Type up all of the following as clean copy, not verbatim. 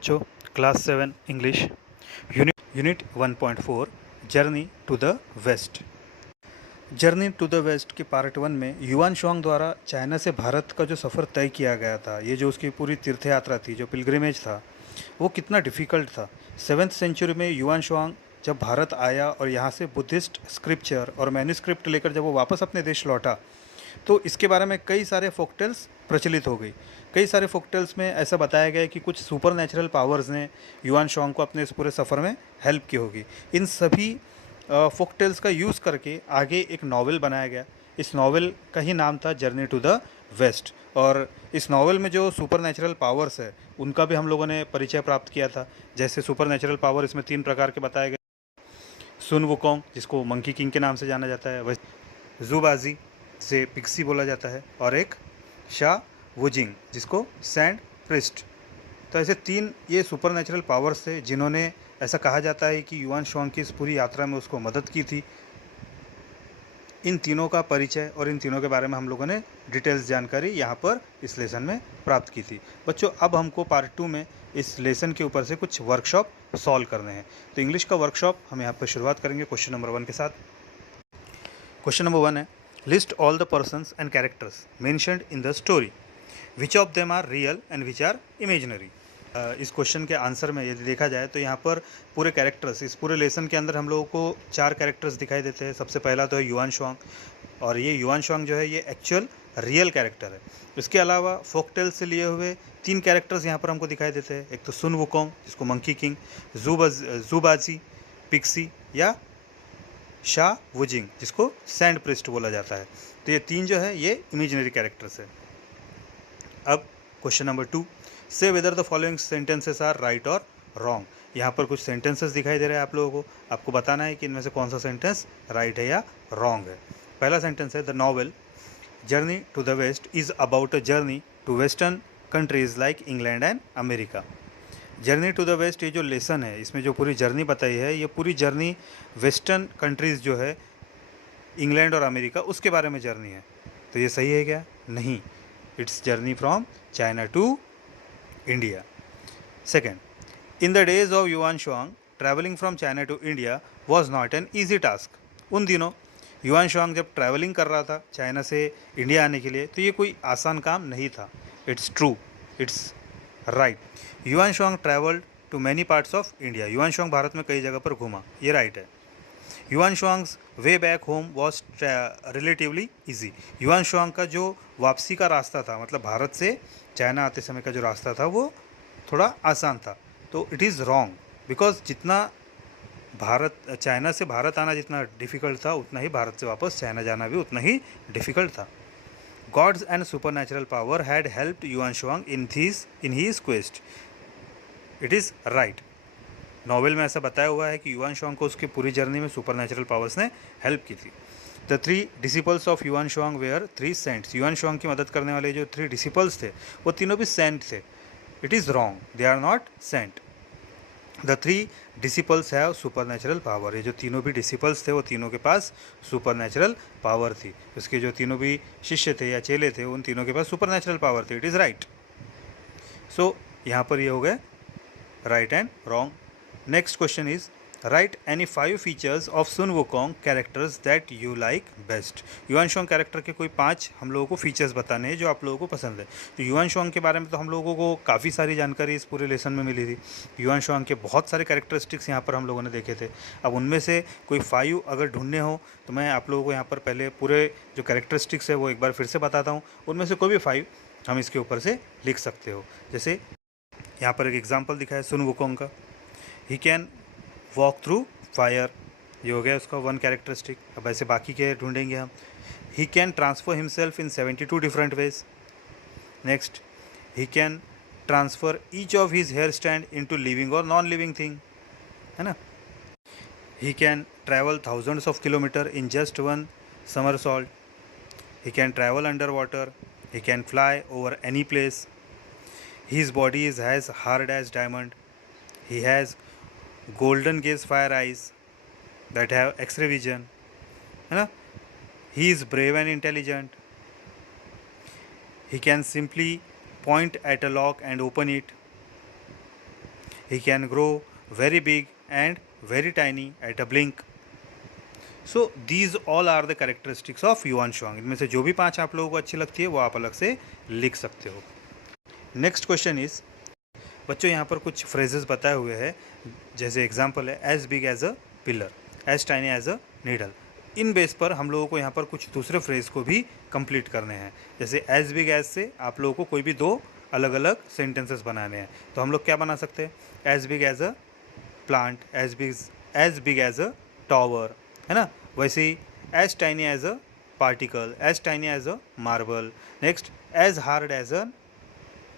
बच्चों class 7 English unit 1.4 journey to the west. Journey to the west के part 1 में yuan शुआंग द्वारा China से भारत का जो सफ़र तय किया गया था, ये जो उसकी पूरी तीर्थ यात्रा थी, जो पिलग्रिमेज था, वो कितना डिफ़िकल्ट था। 7th सेंचुरी में युआन शुआंग जब भारत आया और यहाँ से बुद्धिस्ट स्क्रिप्चर और मैन्यूस्क्रिप्ट लेकर जब वो वापस अपने देश लौटा, तो इसके बारे में कई सारे फोकटेल्स प्रचलित हो गई। कई सारे फोकटेल्स में ऐसा बताया गया है कि कुछ सुपर नेचुरल पावर्स ने युआन शुआंग को अपने इस पूरे सफ़र में हेल्प की होगी। इन सभी फोकटेल्स का यूज़ करके आगे एक नावल बनाया गया। इस नावल का ही नाम था जर्नी टू द वेस्ट। और इस नावल में जो सुपर नेचुरल पावर्स है उनका भी हम लोगों ने परिचय प्राप्त किया था। जैसे सुपर नेचुरल पावर इसमें 3 प्रकार के बताए गए। सुन वुकोंग, जिसको मंकी किंग के नाम से जाना जाता है, वह जूबाजी से पिक्सी बोला जाता है, और एक शाह वुजिंग, जिसको सैंड प्रिस्ट। तो ऐसे 3 ये सुपर नेचुरल पावर्स थे जिन्होंने, ऐसा कहा जाता है कि युआन शुआंग की इस पूरी यात्रा में उसको मदद की थी। इन तीनों का परिचय और इन तीनों के बारे में हम लोगों ने डिटेल्स जानकारी यहाँ पर इस लेसन में प्राप्त की थी। बच्चों, अब हमको पार्ट 2 में इस लेसन के ऊपर से कुछ वर्कशॉप सॉल्व करने हैं। तो इंग्लिश का वर्कशॉप हम यहाँ पर शुरुआत करेंगे क्वेश्चन नंबर 1 के साथ। क्वेश्चन नंबर 1 है, list all the persons and characters mentioned in the story, which of them are real and which are imaginary. इस क्वेश्चन के आंसर में यदि देखा जाए तो यहाँ पर पूरे कैरेक्टर्स, इस पूरे लेसन के अंदर हम लोगों को 4 कैरेक्टर्स दिखाई देते हैं। सबसे पहला तो है युआन शुआंग, और ये युआन शुआंग जो है ये एक्चुअल रियल कैरेक्टर है। इसके अलावा फोकटेल से लिए हुए 3 कैरेक्टर्स यहाँ पर हमको दिखाई देते हैं। एक तो सुन वुकोंग, जिसको मंकी किंग, जूबाजी, पिक्सी या शाह वुजिंग, जिसको सैंड प्रिस्ट बोला जाता है। तो ये 3 जो है ये इमेजिनरी कैरेक्टर्स है। अब question number 2, say whether the following sentences are right और रॉन्ग। यहाँ पर कुछ सेंटेंसेस दिखाई दे रहे हैं आप लोगों को, आपको बताना है कि इनमें से कौन सा सेंटेंस राइट है या रॉन्ग है। पहला सेंटेंस है, the novel journey to the west is about a journey to western countries like England and America. Journey to the west, ये जो लेसन है इसमें जो पूरी जर्नी बताई है, ये पूरी जर्नी वेस्टर्न कंट्रीज़ जो है इंग्लैंड और अमेरिका, उसके बारे में जर्नी है। तो ये सही है क्या? नहीं, it's journey from China to India. Second, in the days of Yuan Shuang travelling from China to India was not an easy task. उन दिनों युआन शुआंग जब ट्रैवलिंग कर रहा था चाइना से इंडिया आने के लिए, तो ये कोई आसान काम नहीं था। It's true, it's right. Yuan Shuang travelled to many parts of India. Yuan Shuang Bharat में कई जगह पर घूमा, ये राइट है। Yuan Shuang's way back home was relatively easy. Yuan Shuang का जो वापसी का रास्ता था, मतलब भारत से चाइना आते समय का जो रास्ता था, वो थोड़ा आसान था। तो इट इज़ रॉन्ग, बिकॉज जितना चाइना से भारत आना जितना डिफ़िकल्ट था, उतना ही भारत से वापस चाइना जाना भी उतना ही डिफ़िकल्ट था। Gods and super natural power had helped Yuan Shuang in his quest. It is right. Novel में ऐसा बताया हुआ है कि युआन शुआंग को उसकी पूरी जर्नी में सुपर नेचुरल पावर्स ने हेल्प की थी। The 3 disciples of Yuan Shuang were 3 saints. Yuan Shuang की मदद करने वाले जो 3 डिसिपल्स थे, वो तीनों भी सेंट थे। It is wrong, they are not saint. The 3 disciples have super natural power. ये जो तीनों भी डिसिपल्स थे, वो तीनों के पास सुपर नेचुरल पावर थी। उसके जो तीनों भी शिष्य थे या चेले थे, उन तीनों के पास सुपर नेचुरल पावर थी। It is right. सो यहाँ पर ये हो गए right and wrong. Next question is, write any 5 features of Sun Wukong characters that you like best. Yuan Shuang character के कोई 5 हम लोगों को फीचर्स बताने हैं जो आप लोगों को पसंद है। तो युआन शुआंग के बारे में तो हम लोगों को काफ़ी सारी जानकारी इस पूरे लेसन में मिली थी। युआन शुआंग के बहुत सारे कैरेक्टरिस्टिक्स यहाँ पर हम लोगों ने देखे थे। अब उनमें से कोई 5 अगर ढूंढने हो तो मैं आप लोगों को यहाँ पर पहले पूरे जो कैरेक्टरिस्टिक्स है वो एक बार फिर से बताता हूँ। उनमें से कोई भी 5 हम इसके ऊपर से लिख सकते हो। जैसे यहाँ पर एक एग्जाम्पल दिखा है सुन वुकोंग का, he can walk through fire, ये हो गया उसका 1 कैरेक्टरिस्टिक। अब ऐसे बाकी के ढूंढेंगे हम। He can transfer himself in 72 different ways. Next, he can transfer each of his hair stand into living और नॉन लिविंग थिंग, है ना। He can travel thousands of kilometer in just 1 somersault. He can travel under water. He can fly over any place. His body is as hard as diamond. He has golden gaze fire eyes that have X-ray vision. है ना? He is brave and intelligent. He can simply point at a lock and open it. he can grow very big and very tiny at a blink. So these all are the characteristics of युवान शुआंग. इनमें से जो भी 5 आप लोगों को अच्छी लगती है वो आप अलग से लिख सकते हो. नेक्स्ट क्वेश्चन इज, बच्चों यहाँ पर कुछ फ्रेजेस बताए हुए हैं. जैसे एग्जांपल है as big as a pillar, as tiny as a needle. इन बेस पर हम लोगों को यहाँ पर कुछ दूसरे फ्रेज को भी कंप्लीट करने हैं. जैसे एज बिग एज से आप लोगों को कोई भी 2 अलग अलग सेंटेंसेस बनाने हैं. तो हम लोग क्या बना सकते हैं, as big as a plant, as big as a tower, है ना. वैसे ही as tiny as a particle, as tiny as a marble. Next as hard as a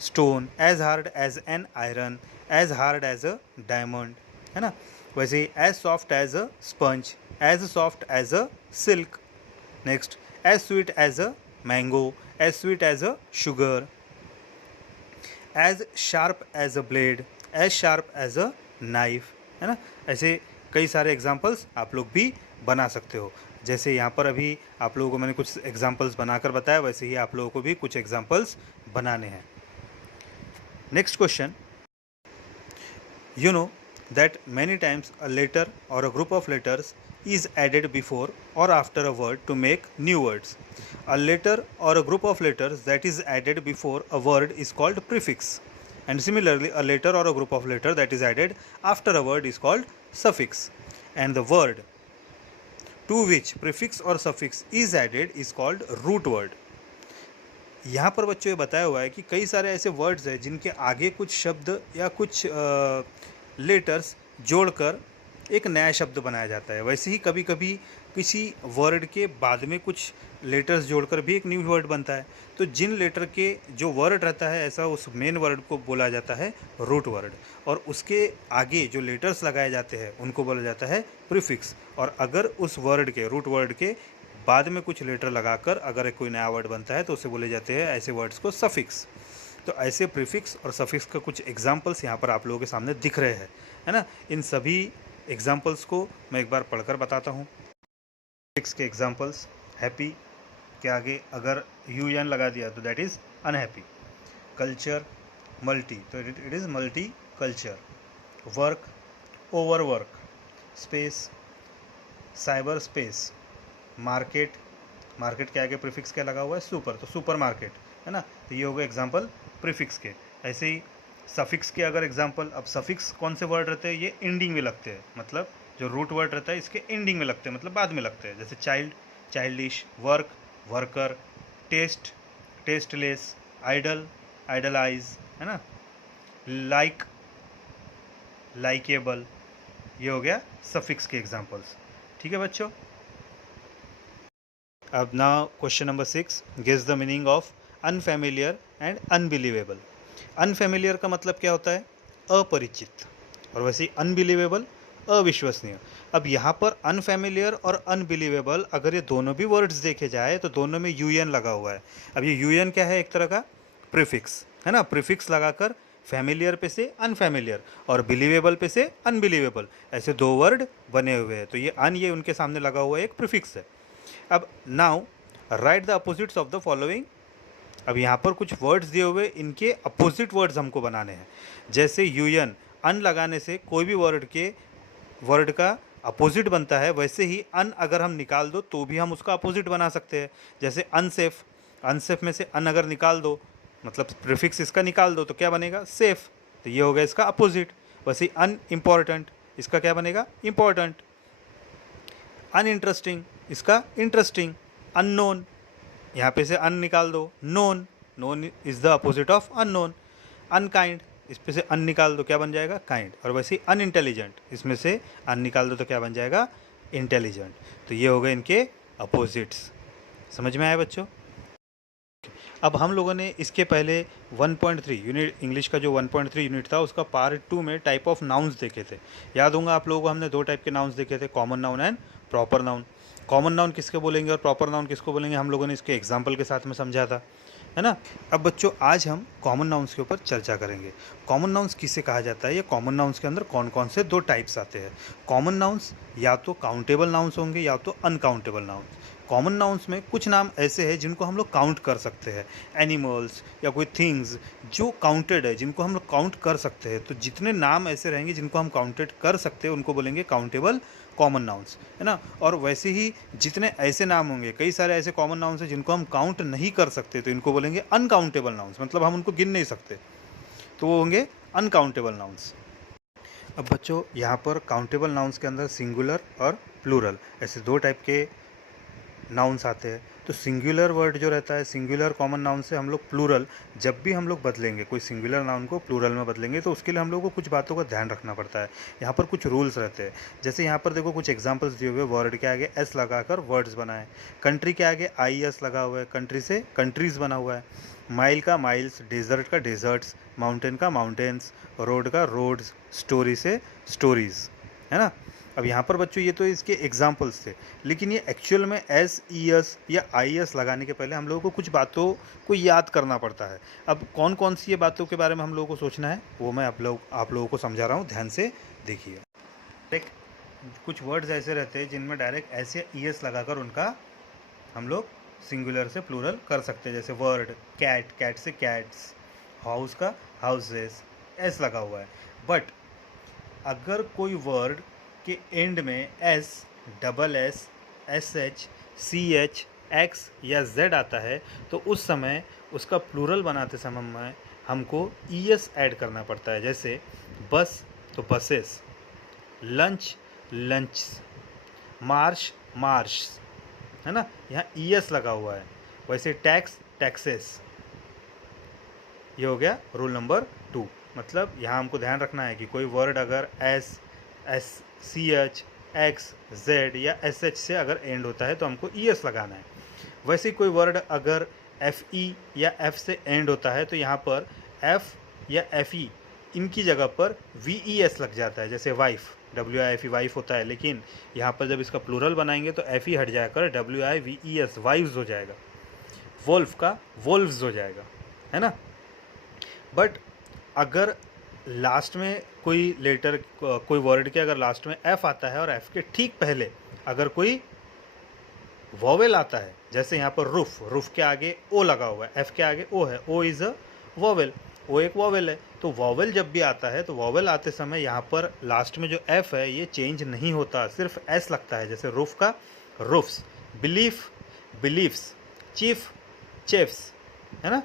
stone, as hard as an iron, as hard as a diamond, है ना. वैसे ही as soft as a sponge, as soft as a silk. Next as sweet as a mango, as sweet as a sugar, as sharp as a blade, as sharp as a knife, है ना. ऐसे कई सारे examples आप लोग भी बना सकते हो. जैसे यहाँ पर अभी आप लोगों को मैंने कुछ एग्जाम्पल्स बनाकर बताया, वैसे ही आप लोगों को भी कुछ एग्जाम्पल्स बनाने हैं. Next question, you know that many times a letter or a group of letters is added before or after a word to make new words. A letter or a group of letters that is added before a word is called prefix, and similarly a letter or a group of letters that is added after a word is called suffix, and the word to which prefix or suffix is added is called root word. यहाँ पर बच्चों ये बताया हुआ है कि कई सारे ऐसे वर्ड्स हैं जिनके आगे कुछ शब्द या कुछ लेटर्स जोड़कर एक नया शब्द बनाया जाता है. वैसे ही कभी कभी किसी वर्ड के बाद में कुछ लेटर्स जोड़कर भी एक न्यू वर्ड बनता है. तो जिन लेटर के जो वर्ड रहता है ऐसा उस मेन वर्ड को बोला जाता है रूट वर्ड, और उसके आगे जो लेटर्स लगाए जाते हैं उनको बोला जाता है प्रीफिक्स. और अगर उस वर्ड के रूट वर्ड के बाद में कुछ लेटर लगाकर अगर कोई नया वर्ड बनता है तो उसे बोले जाते हैं ऐसे वर्ड्स को सफिक्स. तो ऐसे प्रीफिक्स और सफिक्स का कुछ एग्जांपल्स यहाँ पर आप लोगों के सामने दिख रहे हैं, है ना. इन सभी एग्जांपल्स को मैं एक बार पढ़कर बताता हूँ. प्रीफिक्स के एग्जांपल्स, हैप्पी के आगे अगर यू एन लगा दिया तो that is unhappy. Culture, multi, तो it is multi culture. Work, over work. Space, cyber space. Market, market के आगे प्रीफिक्स क्या लगा हुआ है, सुपर, तो सुपर मार्केट, है ना. तो ये हो गया एग्जांपल प्रीफिक्स के. ऐसे ही सफिक्स के अगर एग्जांपल, अब सफिक्स कौन से वर्ड रहते हैं, ये एंडिंग में लगते हैं, मतलब जो रूट वर्ड रहता है इसके एंडिंग में लगते हैं, मतलब बाद में लगते हैं. जैसे child, childish. Work, worker. Taste, tasteless. Idol, idolise, है ना. Like, likeable. ये हो गया सफिक्स के एग्जांपल्स. ठीक है बच्चों. अब now question number 6, guess the meaning of unfamiliar and unbelievable. Unfamiliar का मतलब क्या होता है, अपरिचित, और वैसे ही अनबिलीवेबल, अविश्वसनीय. अब यहाँ पर अनफेमिलियर और अनबिलीवेबल अगर ये दोनों भी वर्ड्स देखे जाए तो दोनों में यू एन लगा हुआ है. अब ये यू एन क्या है, एक तरह का प्रीफिक्स, है ना. प्रीफिक्स लगाकर फैमिलियर पे से अनफेमिलियर और बिलीवेबल पे से अनबिलीवेबल, ऐसे 2 वर्ड बने हुए हैं. तो ये अन, ये उनके सामने लगा हुआ एक प्रीफिक्स है. अब now right the opposites of the following. अब यहाँ पर कुछ वर्ड्स दिए हुए, इनके अपोजिट वर्ड्स हमको बनाने हैं. जैसे यू एन, अन लगाने से कोई भी वर्ड का अपोजिट बनता है, वैसे ही अन अगर हम निकाल दो तो भी हम उसका अपोजिट बना सकते हैं. जैसे अनसेफ, अनसेफ में से अन अगर निकाल दो, मतलब प्रीफिक्स इसका निकाल दो तो क्या बनेगा, सेफ, तो ये हो गया इसका अपोजिट. वैसे ही अनइम्पॉर्टेंट, इसका क्या बनेगा, इम्पॉर्टेंट. अनइंटरेस्टिंग, इसका इंटरेस्टिंग. अननोन, यहाँ पे से अन निकाल दो, known, known is the opposite of unknown. Unkind, इस पे से अन निकाल दो क्या बन जाएगा, काइंड. और वैसे ही अनइंटेलिजेंट, इसमें से अन निकाल दो तो क्या बन जाएगा, इंटेलिजेंट. तो ये हो गए इनके अपोजिट्स. समझ में आया बच्चों. अब हम लोगों ने इसके पहले 1.3 यूनिट इंग्लिश का जो 1.3 यूनिट था उसका पार्ट 2 में टाइप ऑफ नाउन्स देखे थे. याद होगा आप लोगों को, हमने 2 टाइप के नाउन्स देखे थे, common noun and proper noun. Common noun किसके बोलेंगे और प्रॉपर नाउन किसको बोलेंगे हम लोगों ने इसके एग्जाम्पल के साथ में समझा था, है ना. अब बच्चों आज हम कॉमन नाउन्स के ऊपर चर्चा करेंगे. कॉमन नाउन्स किसे कहा जाता है, या कॉमन नाउन्स के अंदर कौन कौन से 2 टाइप्स आते हैं. कॉमन नाउन्स या तो काउंटेबल नाउन्स होंगे या तो अनकाउंटेबल नाउन्स. कॉमन नाउन्स में कुछ नाम ऐसे हैं जिनको हम लोग काउंट कर सकते हैं, एनिमल्स या कोई थिंग्स जो काउंटेड है, जिनको हम लोग काउंट कर सकते हैं। तो जितने नाम ऐसे रहेंगे जिनको हम काउंटेड कर सकते हैं उनको बोलेंगे काउंटेबल कॉमन नाउन्स, है ना। और वैसे ही जितने ऐसे नाम होंगे, कई सारे ऐसे कॉमन नाउन्स हैं जिनको हम काउंट नहीं कर सकते, तो इनको बोलेंगे अनकाउंटेबल नाउन्स, मतलब हम उनको गिन नहीं सकते, तो वो होंगे अनकाउंटेबल नाउन्स। अब बच्चों यहाँ पर काउंटेबल नाउन्स के अंदर सिंगुलर और प्लूरल ऐसे दो टाइप के नाउन्स आते हैं। तो सिंगुलर वर्ड जो रहता है, सिंगुलर कॉमन नाउन से हम लोग प्लूरल जब भी हम लोग बदलेंगे, कोई सिंगुलर नाउन को प्लूरल में बदलेंगे, तो उसके लिए हम लोग को कुछ बातों का ध्यान रखना पड़ता है। यहाँ पर कुछ रूल्स रहते हैं। जैसे यहाँ पर देखो कुछ एग्जांपल्स दिए हुए, वर्ड के आगे एस लगाकर वर्ड्स बनाए, कंट्री के आगे आई एस लगा हुआ है, कंट्री से कंट्रीज़ बना हुआ है, माइल का माइल्स, डेजर्ट का डेजर्ट्स, माउंटेन का माउंटेन्स, रोड का रोड्स, स्टोरी से स्टोरीज़, है ना। अब यहाँ पर बच्चों ये तो इसके एग्जाम्पल्स थे, लेकिन ये एक्चुअल में एस ई एस या आई एस लगाने के पहले हम लोगों को कुछ बातों को याद करना पड़ता है। अब कौन कौन सी ये बातों के बारे में हम लोगों को सोचना है वो मैं आप लोगों को समझा रहा हूँ, ध्यान से देखिए। कुछ वर्ड्स ऐसे रहते हैं जिनमें डायरेक्ट एस या ई एस लगाकर उनका हम लोग सिंगुलर से प्लूरल कर सकते हैं। जैसे वर्ड कैट, कैट से कैट्स, हाउस का हाउसेस, एस लगा हुआ है। बट अगर कोई वर्ड के एंड में S, double S, S H, C H, X या जेड आता है, तो उस समय उसका प्लूरल बनाते समय में हमको ई एस ऐड करना पड़ता है। जैसे बस तो buses, lunch lunch, Marsh Marsh, है ना, यहाँ ई एस लगा हुआ है। वैसे टैक्स टैक्सेस। ये हो गया रूल नंबर 2। मतलब यहाँ हमको ध्यान रखना है कि कोई वर्ड अगर S, S, C H, X, Z या एस एच से अगर एंड होता है तो हमको ई एस लगाना है। वैसे कोई वर्ड अगर एफ ई या एफ से एंड होता है तो यहाँ पर एफ या एफ ई इनकी जगह पर वी ई एस लग जाता है। जैसे wife, W I F E wife होता है, लेकिन यहाँ पर जब इसका प्लूरल बनाएंगे तो एफ ई हट जाकर W I V E S wives हो जाएगा। वोल्फ का वोल्व्स हो जाएगा, है ना। बट अगर लास्ट में कोई लेटर, कोई वर्ड के अगर लास्ट में एफ आता है और एफ के ठीक पहले अगर कोई वॉवेल आता है, जैसे यहाँ पर रूफ, रूफ के आगे ओ लगा हुआ है, एफ के आगे ओ है, ओ इज़ अ वॉवेल, ओ एक वॉवेल है। तो वॉवेल जब भी आता है तो वॉवेल आते समय यहाँ पर लास्ट में जो एफ है ये चेंज नहीं होता, सिर्फ एस लगता है। जैसे रूफ का रूफ्स, बिलीफ बिलीफ्स, चीफ चेफ्स, है ना।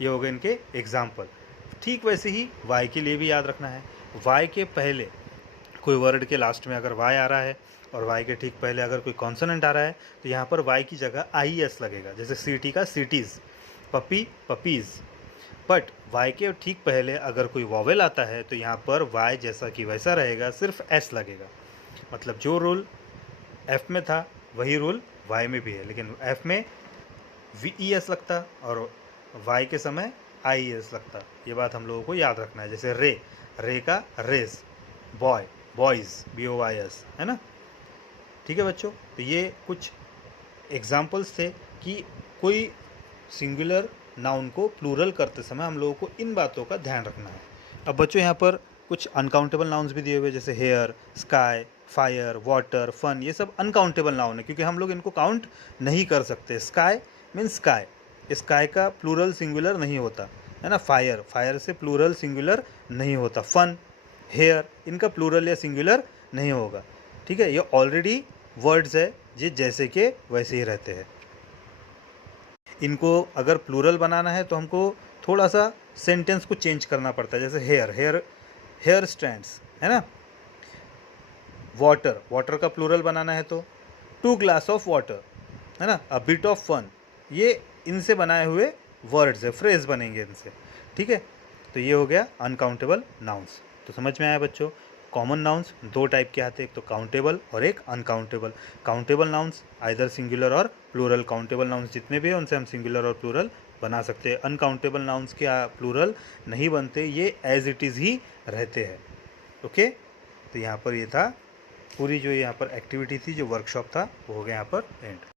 ये हो गए इनके एग्जाम्पल। ठीक वैसे ही वाई के लिए भी याद रखना है। वाई के पहले कोई वर्ड के लास्ट में अगर वाई आ रहा है और वाई के ठीक पहले अगर कोई कॉन्सोनेंट आ रहा है तो यहाँ पर वाई की जगह आई एस लगेगा। जैसे सिटी का cities, puppy puppies. But why के ठीक पहले अगर कोई वॉवेल आता है तो यहाँ पर वाई जैसा कि वैसा रहेगा, सिर्फ एस लगेगा। मतलब जो रूल एफ में था वही रूल वाई में भी है, लेकिन एफ में वी ई एस लगता और वाई के समय आई एस लगता। ये बात हम लोगों को याद रखना है। जैसे रे, रे का rays, boy boys, B O I S, है ना। ठीक है बच्चों, तो ये कुछ एग्जाम्पल्स थे कि कोई सिंगुलर नाउन को प्लूरल करते समय हम लोगों को इन बातों का ध्यान रखना है। अब बच्चों यहाँ पर कुछ अनकाउंटेबल नाउन्स भी दिए हुए, जैसे hair, sky, fire, water, fun. ये सब अनकाउंटेबल नाउन है क्योंकि हम लोग इनको काउंट नहीं कर सकते। स्काई मीन्स स्काई, स्काई का प्लूरल सिंगुलर नहीं होता, है ना। फायर, फायर से प्लूरल सिंगुलर नहीं होता। फन, हेयर, इनका प्लूरल या सिंगुलर नहीं होगा। ठीक है, ये ऑलरेडी वर्ड्स है ये जैसे के वैसे ही रहते हैं। इनको अगर प्लूरल बनाना है तो हमको थोड़ा सा सेंटेंस को चेंज करना पड़ता है। जैसे हेयर, हेयर हेयर स्ट्रैंड्स, है ना। वाटर, वाटर का प्लूरल बनाना है तो 2 ग्लास ऑफ वाटर, है ना। अ बिट ऑफ फन, ये इनसे बनाए हुए वर्ड्स है, फ्रेज बनेंगे इनसे। ठीक है, तो ये हो गया अनकाउंटेबल नाउन्स। तो समझ में आया बच्चों, कॉमन नाउन्स 2 टाइप के आते हैं, एक तो काउंटेबल और एक uncountable. Countable nouns either singular और प्लूरल, काउंटेबल नाउन्स जितने भी हैं उनसे हम सिंगुलर और प्लूरल बना सकते हैं। अनकाउंटेबल नाउन्स के प्लूरल नहीं बनते, ये एज इट इज़ ही रहते हैं। ओके, तो यहाँ पर ये था पूरी जो यहाँ पर एक्टिविटी थी, जो वर्कशॉप था, वो हो गया यहाँ पर एंड।